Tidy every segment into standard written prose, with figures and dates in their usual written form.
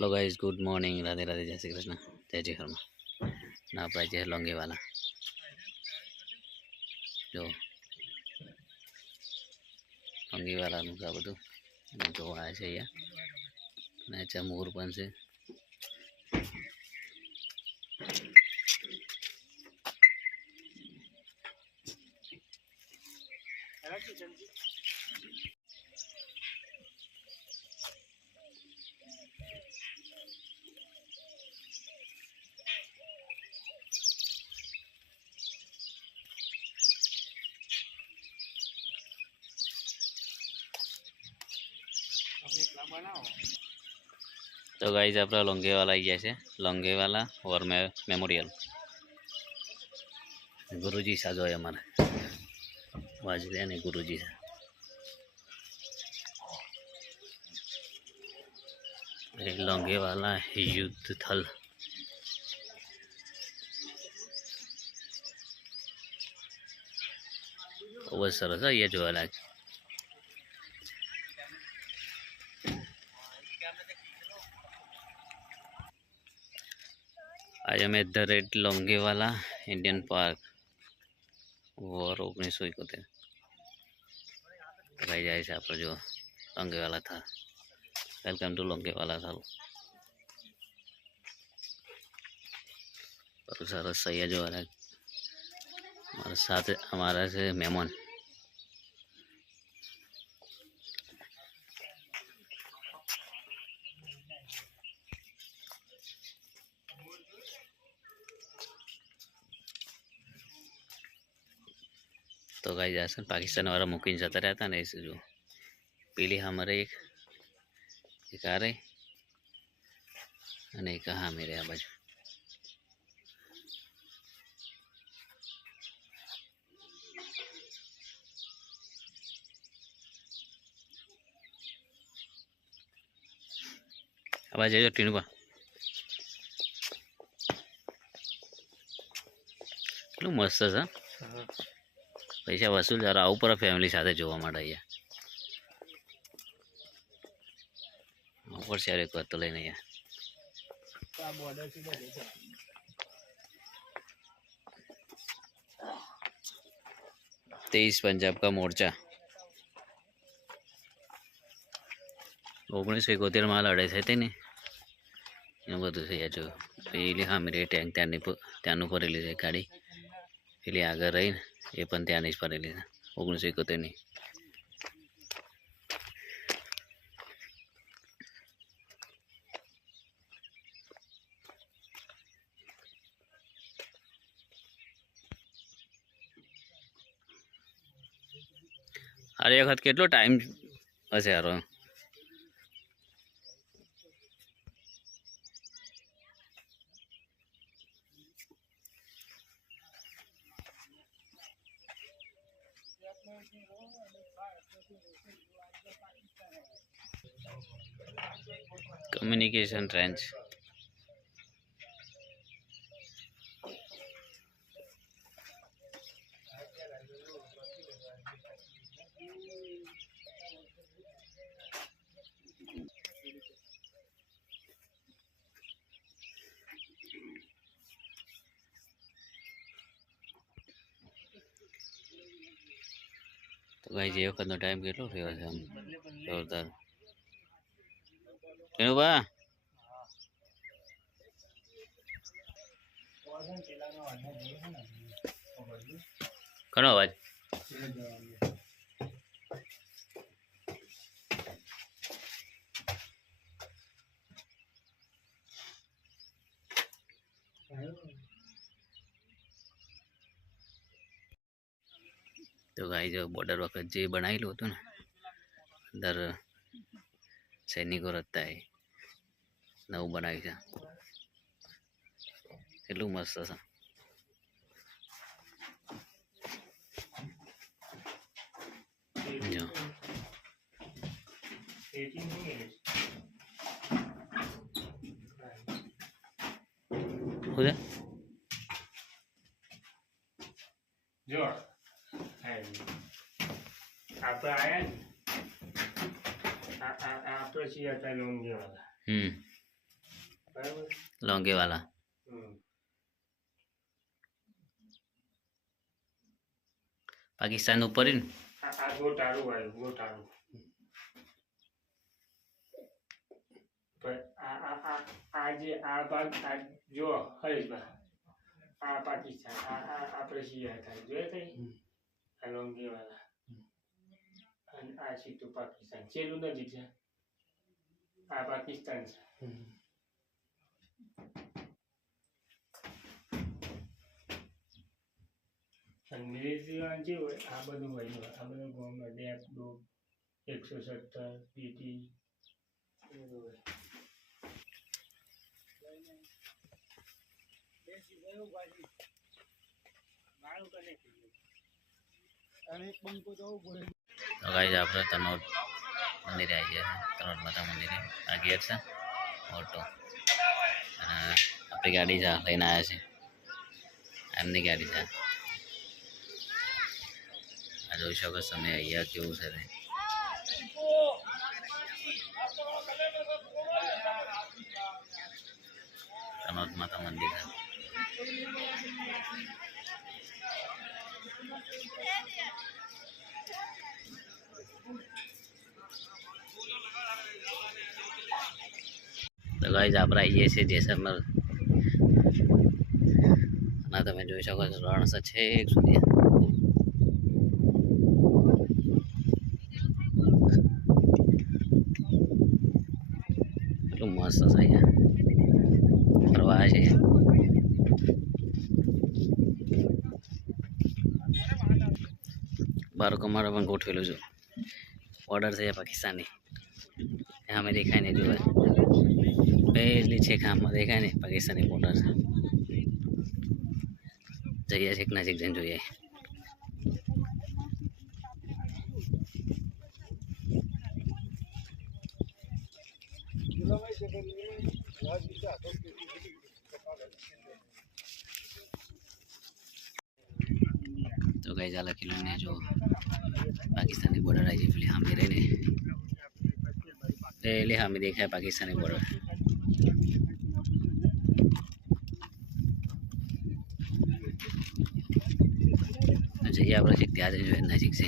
Hello guys, good morning, Radhe राधे, जय श्री कृष्ण, जय जय हनुमान। ना प्राइज है लोंगे वाला जो लोंगे वाला નું આ બધું જોવા છે અહીંયા ને ચમૂર પણ છે। तो गाइस अपना लोंगेवाला आई है, लोंगेवाला और मेमोरियल गुरुजी साजो है हमारे वाजले ने गुरुजी सा लोंगेवाला युद्ध थल बहुत सरस है ये जो है। आज અમે the red Longewala Indian park war 1971 भाई जाए से आप जो लोंगेवाला था। वेलकम टू लोंगेवाला था और सारा सही जो है हमारे साथ हमारा से मेहमान तो गाइस आसन पाकिस्तान वाला मुकीन जता रहता ना इसे जो पीली हमारे एक आ रहे અને कहा मेरे आ बाजू आवाज जो टीनुबा કેટલું મસ્ત છે। પૈસા વસૂલ જરા આવું પર ફેમિલી સાથે જોવા માટે અહીંયા ઉપર શેર એક વાત તો લઈને અહીંયા 23 पंजाब का मोर्चा 1971 માં લડાઈ થઈ હતી ને એવું બધું છે જો પેલી હા મેરી ટેન્ક ત્યાંનું ભરેલી છે ગાડી પેલી આગળ રહી ને એ પણ ત્યાંની જ ભરેલી છે 1971 ની। अरे वखत કેટલો ટાઈમ હશે યાર कम्युनिकेशन ट्रेंच तो गाइस ये वखत टाइम કેટલો થયો છે આમ જોરદાર ટીનુબા ઘણો અવાજ तो गाइस जो बॉर्डर वक्त जे बनाएलू હતું ને અંદર સૈનિકો રહેતા है નવું બનાવ્યું છે કેટલું મસ્ત છે। જો हो जा જો આપણે આયા ને આપણે છીએ અત્યારે લોંગેવાલા બરાબર. લોંગે વાલા હમ. પાકિસ્તાન ઉપર હે ને આ ગોટાળું આવ્યું ગોટાળું. પણ આ જે આ ભાગ આ જો હરેશભાઈ આ પાકિસ્તાન આપણે શિયા થાય જોઈએ કઈ આ લોંગીવાલા અને આ સીધું પાકિસ્તાન છેલ્લું નજીક છે આ પાકિસ્તાન છે. અને મિલિટરી જે હોય આ બધું હોય આ બધું ગવર્મેન્ટ ડેપ ડો 117 પીટી બધું હોય. તો ગાઈસ આપણે તનોટ મંદિરે આવી ગયા છે તનોટ માતા મંદિરે આ ગેટ છે મોટો અને આપણી ગાડી છે લઈને આવ્યા છે એમની ગાડી છે આ જોઈ શકો તમે અહીંયા કેવું છે તે તનોટ માતા મંદિર છે. તો ગાઈસ આપણે આવીએ છીએ જેસલમેર અને તમે જોઈ શકો છો રણ છે છેક સુધી કેટલું મસ્ત છે અહીંયા ફરવા છે. બાળકો મારા પણ ગોઠવેલું છે ઓર્ડર છે પાકિસ્તાની અમે દેખાય ને જોવે પહેલી છે કામમાં દેખાય ને પાકિસ્તાની બોર્ડર છે જઈએ છે નજીક જઈને જોઈએ. તો ગાઈસ આ લખેલું ને જો પાકિસ્તાની બોર્ડર આવી છે પેલી સામે રહીને એટલે સામે દેખાય પાકિસ્તાની બોર્ડર. જઈએ આપણે છેક ત્યાં જઈને જોઈએ નજીક છે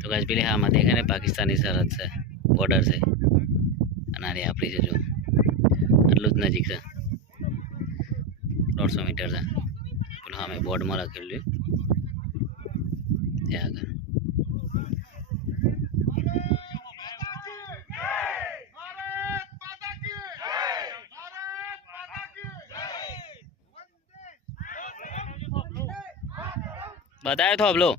તો ગાઈસ પેલી હામાં દેખાય ને પાકિસ્તાની સરહદ છે બોર્ડર છે અને આ આપણી છે જો એટલું જ નજીક છે 150 મીટર છે પેલું સામે બોર્ડમાં લખેલું ત્યાં આગળ. बताया तो आप लोग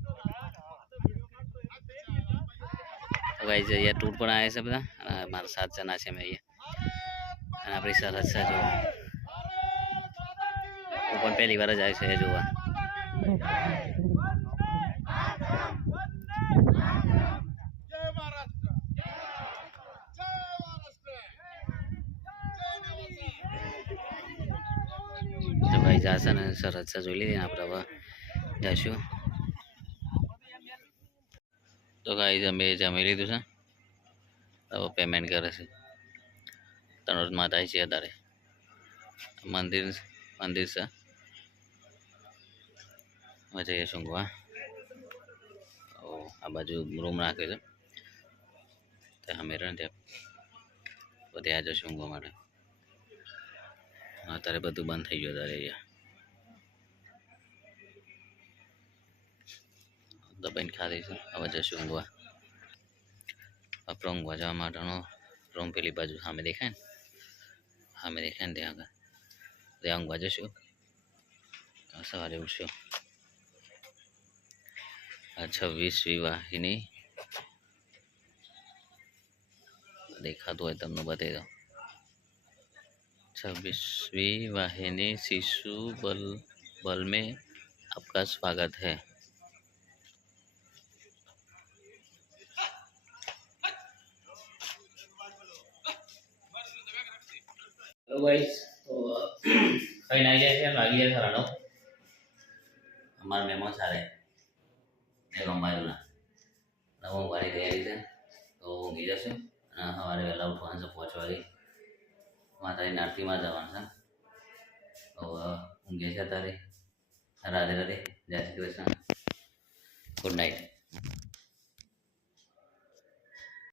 तो गाइस ये टूर पर आए सब हमारे साथ जना છે મેં અહીંયા અને આપણી સરહદ છે જો હું પણ પહેલી વાર જ આવ્યો છે જોવા. તો ભાઈ જાશે ને સરહદ છે જોઈ લીધી ને આપણે હવે જઈશું. તો ગાઈસ અમે જમી લીધું છે હવે પેમેન્ટ કરે છે તનોટ માતા છે અત્યારે મંદિર છે હવે જઈએ સૂંઘવા. આ બાજુ રૂમ રાખે છે ત્યાં અમે રહે ત્યાં તો ત્યાં જશું ઊંઘવા માટે. અત્યારે બધું બંધ થઈ ગયું અત્યારે અહીંયા દબાઈને ખાધી છે હવે જશું ઊંઘવા. આપણે ઊંઘવા જવા માટેનો રૂમ પેલી બાજુ સામે દેખાય ને ત્યાં આગળ ત્યાં ઊંઘવા જશું. સવારે ઉઠશું 26મી વાહિની દેખાતું હોય તમને બતાવી દો 26वीं वाहिनी शिशु बल में आपका स्वागत है. તો ગાઈસ તો ખાઈને આવી જાય છે વાગી જાય ખરાનો અમારા મહેમાન સારે એ રમાયેલા નવો વાળી તૈયારી છે તો ઊંઘી જશે અને સવારે વહેલા ઉઠવાનું છે 5 વાગે માતાજીની આરતીમાં જવાનું છે તો ઊંઘે છે અત્યારે રાધે રાધે જય શ્રી કૃષ્ણ ગુડ નાઇટ